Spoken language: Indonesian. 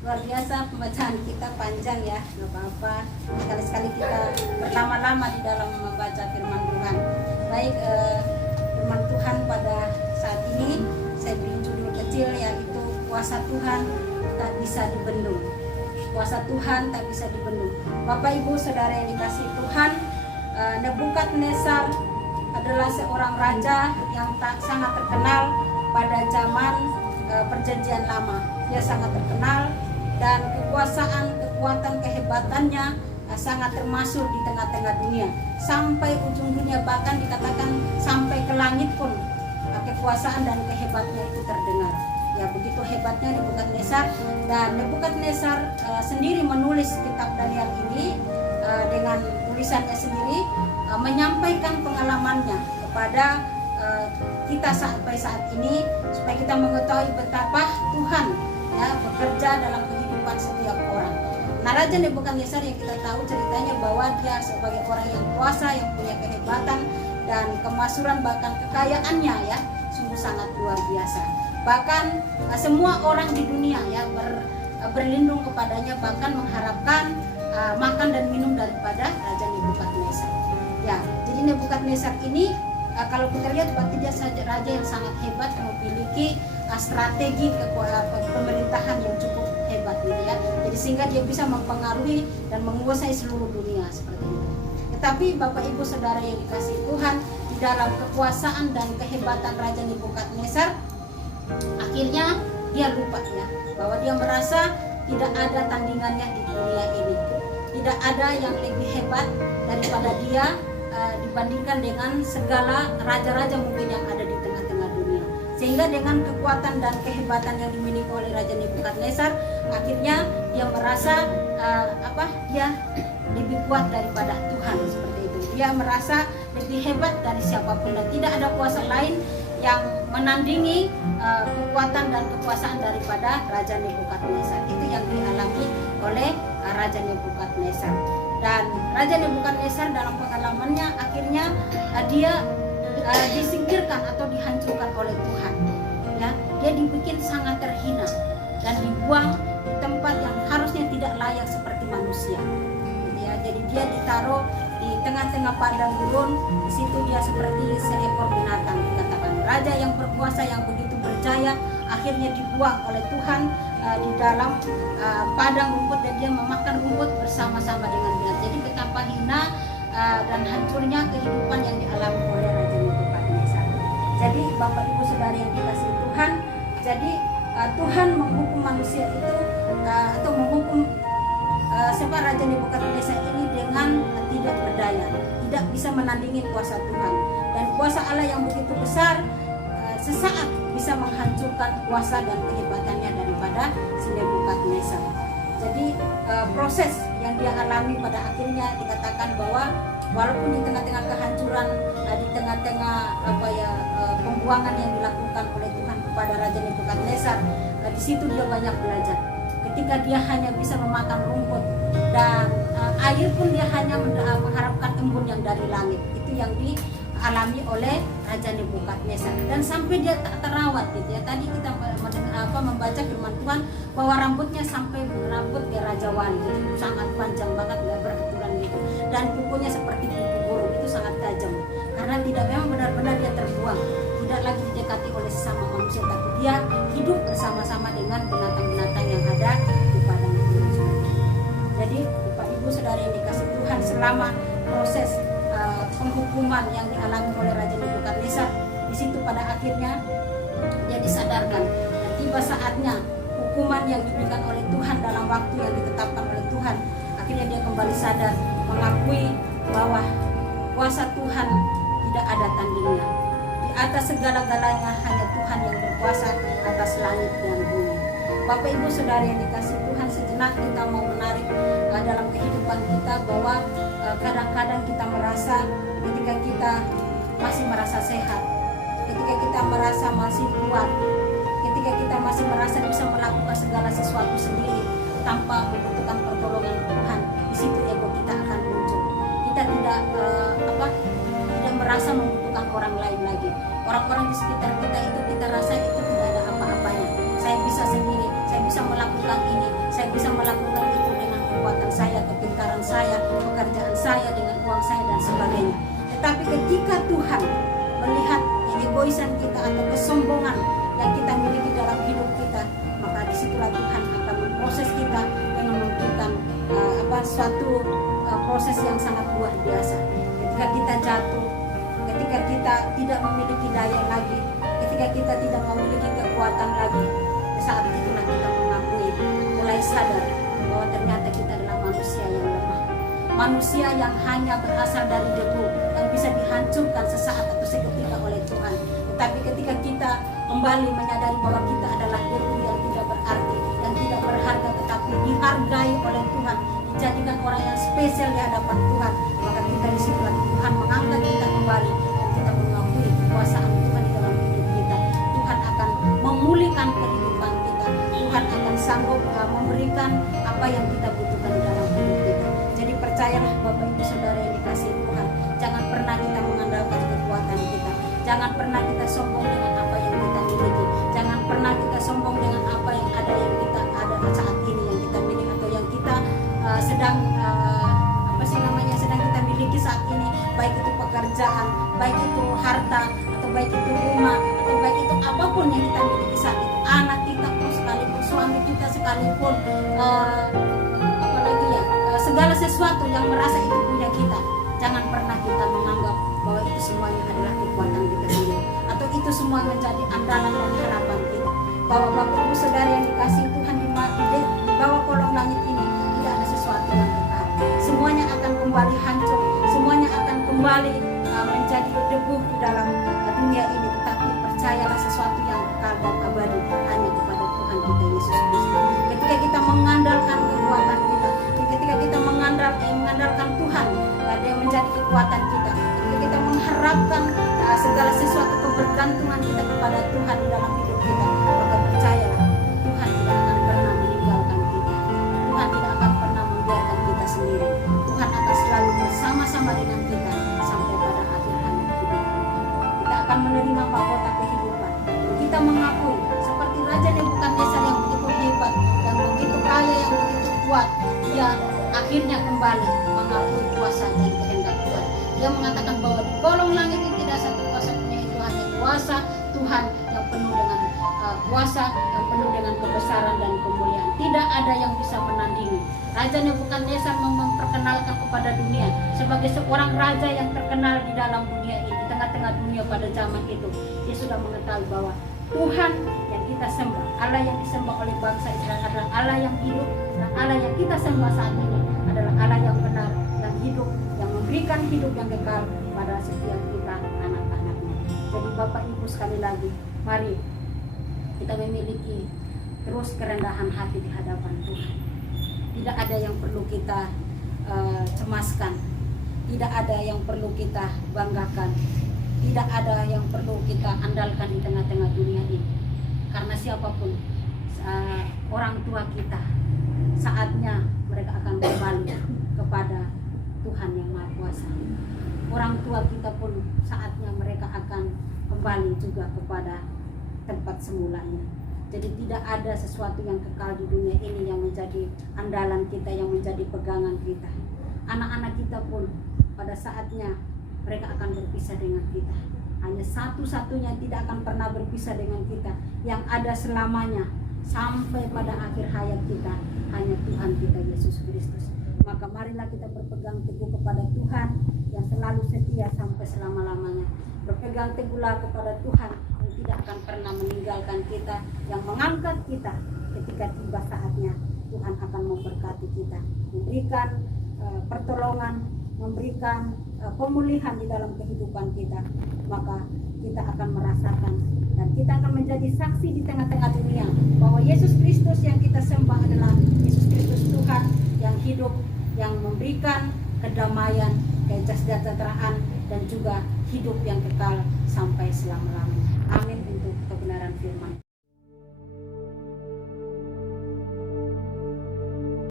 luar biasa pembacaan kita panjang ya, nggak apa-apa. Sekali-sekali kita berlama-lama di dalam membaca firman Tuhan. Baik, firman Tuhan pada saat ini saya beri judul kecil yaitu kuasa Tuhan tak bisa dibendung. Kuasa Tuhan tak bisa dibendung. Bapak Ibu Saudara yang dikasihi Tuhan, Nebukadnezar adalah seorang raja yang sangat terkenal pada zaman Perjanjian Lama. Dia sangat terkenal dan kekuasaan, kekuatan, kehebatannya sangat termasuk di tengah-tengah dunia. Sampai ujung dunia, bahkan dikatakan sampai ke langit pun kekuasaan dan kehebatannya itu terdengar. Ya, begitu hebatnya Nebukadnezar, dan Nebukadnezar sendiri menulis kitab Daniel ini dengan tulisannya sendiri, menyampaikan pengalamannya kepada kita sampai saat ini supaya kita mengetahui betapa Tuhan ya bekerja dalam kehidupan setiap orang. Nah, Raja Nebukadnezar yang kita tahu ceritanya bahwa dia sebagai orang yang kuasa, yang punya kehebatan dan kemasyhuran, bahkan kekayaannya ya sungguh sangat luar biasa. Bahkan semua orang di dunia ya berlindung kepadanya, bahkan mengharapkan makan dan minum daripada Raja Nebukadnezar. Ya, jadi Nebukadnezar ini kalau kita lihat berarti dia saja raja yang sangat hebat, memiliki strategi pemerintahan yang cukup hebat gitu ya. Jadi sehingga dia bisa mempengaruhi dan menguasai seluruh dunia seperti itu. Tetapi Bapak Ibu Saudara yang dikasihi Tuhan, di dalam kekuasaan dan kehebatan Raja Nebukadnezar, akhirnya dia lupa ya bahwa dia merasa tidak ada tandingannya di dunia ini. Tidak ada yang lebih hebat daripada dia dibandingkan dengan segala raja-raja mungkin yang ada di tengah-tengah dunia. Sehingga dengan kekuatan dan kehebatan yang dimiliki oleh Raja Nebukadnezar, akhirnya dia merasa dia lebih kuat daripada Tuhan seperti itu. Dia merasa lebih hebat dari siapapun dan tidak ada kuasa lain yang menandingi kekuatan dan kekuasaan daripada Raja Nebukadnezar. Itu yang dialami oleh Raja Nebukadnezar. Dan Raja Nebukadnezar dalam pengalamannya akhirnya dia disingkirkan atau dihancurkan oleh Tuhan. Ya, dia dibikin sangat terhina dan dibuang di tempat yang harusnya tidak layak seperti manusia. Ya, jadi dia ditaruh di tengah-tengah padang gurun. Di situ dia seperti seekor binatang, dikatakan raja yang berkuasa yang begitu berjaya akhirnya dibuang oleh Tuhan di dalam padang rumput, dan dia memakan rumput bersama-sama dengan binatang. Jadi betapa hina dan hancurnya kehidupan yang dialami oleh Raja Nebukadnezar. Jadi Bapak Ibu Saudara yang dikasihi Tuhan, jadi Tuhan menghukum manusia itu atau menghukum Raja Nebukadnezar ini dengan tidak berdaya, tidak bisa menandingi kuasa Tuhan, dan kuasa Allah yang begitu besar sesaat bisa menghancurkan kuasa dan kehebatannya daripada si Nebukadnezar. Jadi proses yang dia alami pada akhirnya dikatakan bahwa walaupun di tengah-tengah kehancuran, di tengah-tengah pembuangan yang dilakukan oleh Tuhan kepada Raja Nebukadnezar, di situ dia banyak belajar. Ketika dia hanya bisa memakan rumput dan air pun dia hanya mengharapkan embun yang dari langit. Itu yang dialami oleh Raja Nebukadnezar, dan sampai dia tak terawat gitu ya. Tadi kita membaca firman Tuhan bahwa rambutnya sampai rambut kayak Raja Wali, jadi sangat panjang banget, nggak beraturan gitu, dan kukunya seperti kuku burung, itu sangat tajam karena tidak memang benar-benar dia terbuang, tidak lagi didekati oleh sesama manusia, tapi dia hidup bersama-sama dengan binatang-binatang yang ada di padang gurun. Jadi Bapak Ibu Saudara yang dikasihi Tuhan, selama proses penghukuman yang dialami oleh Raja Nebukadnezar, di situ pada akhirnya dia disadarkan dan tiba saatnya hukuman yang diberikan oleh Tuhan dalam waktu yang ditetapkan oleh Tuhan. Akhirnya dia kembali sadar, mengakui bahwa kuasa Tuhan tidak ada tandingnya. Di atas segala-galanya hanya Tuhan yang berkuasa atas langit dan bumi. Bapak Ibu Saudara yang dikasihi Tuhan, sejenak kita mau menarik dalam kehidupan kita bahwa kadang-kadang kita merasa ketika kita masih merasa sehat, ketika kita merasa masih kuat, ketika kita masih merasa bisa melakukan segala sesuatu sendiri tanpa membutuhkan pertolongan Tuhan, di situ ego kita akan muncul. Kita tidak merasa membutuhkan orang lain lagi. Orang-orang di sekitar kita itu kita rasa itu tidak ada apa-apanya. Saya bisa sendiri, saya bisa melakukan ini, bisa melakukan itu dengan kekuatan saya, kepintaran saya, pekerjaan saya, dengan uang saya dan sebagainya. Tetapi ketika Tuhan melihat egoisan kita atau kesombongan yang kita miliki dalam hidup kita, maka disitulah Tuhan akan memproses kita dengan memberikan suatu proses yang sangat luar biasa. Ketika kita jatuh, ketika kita tidak memiliki daya lagi, ketika kita tidak memiliki kekuatan lagi, saat itulah kita mengakui, mulai sadar bahwa ternyata kita adalah manusia yang lemah, manusia yang hanya berasal dari debu, yang bisa dihancurkan sesaat atau seketika oleh Tuhan. Tetapi ketika kita kembali menyadari bahwa kita adalah debu yang tidak berarti, yang tidak berharga, tetapi dihargai oleh Tuhan, dijadikan orang yang spesial di hadapan Tuhan, maka kita disitulah Tuhan mengangkat kita kembali dan kita mengakui kekuasaan Tuhan di dalam hidup kita. Tuhan akan memulihkan kehidupan kita, Tuhan akan sanggup memberikan apa yang kita butuhkan di dalam hidup kita. Jadi percayalah Bapak Ibu Saudara yang dikasihi Tuhan, jangan pernah kita mengandalkan kekuatan kita, jangan pernah kita sombong dengan apa yang kita miliki, jangan pernah kita sombong dengan apa yang ada saat ini yang kita miliki atau yang kita sedang kita miliki saat ini, baik itu pekerjaan, baik itu harta, atau baik itu rumah, atau baik itu apapun yang kita miliki saat itu, anak kita pun sekalipun, suami kita sekalipun, segala sesuatu yang merasa itu punya kita, jangan pernah kita menganggap bahwa itu semuanya adalah kekuatan kita sendiri, atau itu semua menjadi andalan dan harapan kita. Bahwa Bapak Ibu Saudara yang dikasihi Tuhan, di bawah kolong langit ini tidak ada sesuatu yang kekal. Semuanya akan kembali hancur, semuanya akan kembali menjadi debu di dalam dunia ini. Tetapi percayalah sesuatu yang kekal dan abadi hanya kepada Tuhan kita Yesus Kristus. Ketika kita mengandalkan kekuatan kita, ketika kita mengandalkan Tuhan, Dia menjadi kekuatan kita. Ketika kita mengharapkan segala sesuatu kebergantungan kita kepada Tuhan di dalam hidup kita, maka percayalah Tuhan tidak akan pernah meninggalkan kita. Tuhan tidak akan pernah membiarkan kita sendiri. Tuhan akan selalu bersama-sama dengan kita sampai pada akhir hayat kita. Kita akan menerima mahkota kehidupan. Kita mengakui seperti Raja Nebukadnezar yang begitu hebat, yang begitu kaya, yang begitu kuat, dia akhirnya kembali mengakui kuasa dan kehendak Tuhan. Dia mengatakan bahwa di kolong langit ini tidak satu kuasa punya, itu hanya kuasa Tuhan yang penuh dengan kuasa, yang penuh dengan kebesaran dan kemuliaan. Tidak ada yang bisa menandingi. Raja Nebukadnezar memperkenalkan kepada dunia sebagai seorang raja yang terkenal di dalam dunia ini, di tengah-tengah dunia pada zaman itu. Dia sudah mengetahui bahwa Tuhan yang kita sembah, Allah yang disembah oleh bangsa Israel adalah Allah yang hidup, dan Allah yang kita sembah saat ini adalah Allah yang benar, yang hidup, yang memberikan hidup yang kekal pada setiap kita anak-anaknya. Jadi Bapak Ibu sekali lagi, mari kita memiliki terus kerendahan hati di hadapan Tuhan. Tidak ada yang perlu kita cemaskan, tidak ada yang perlu kita banggakan, tidak ada yang perlu kita andalkan di tengah-tengah dunia ini. Karena siapapun orang tua kita, saatnya mereka akan kembali kepada Tuhan yang Maha Kuasa. Orang tua kita pun saatnya mereka akan kembali juga kepada tempat semulanya. Jadi tidak ada sesuatu yang kekal di dunia ini yang menjadi andalan kita, yang menjadi pegangan kita. Anak-anak kita pun pada saatnya mereka akan berpisah dengan kita. Hanya satu-satunya tidak akan pernah berpisah dengan kita, yang ada selamanya sampai pada akhir hayat kita, hanya Tuhan kita Yesus Kristus. Maka marilah kita berpegang teguh kepada Tuhan yang selalu setia sampai selama-lamanya. Berpegang teguhlah kepada Tuhan yang tidak akan pernah meninggalkan kita, yang mengangkat kita ketika tiba saatnya. Tuhan akan memberkati kita, memberikan pertolongan, memberikan pemulihan di dalam kehidupan kita. Maka kita akan merasakan dan kita akan menjadi saksi di tengah-tengah dunia bahwa Yesus Kristus yang kita sembah adalah Yesus Kristus Tuhan yang hidup, yang memberikan kedamaian, kesejahteraan, dan juga hidup yang kekal sampai selama-lamanya. Amin.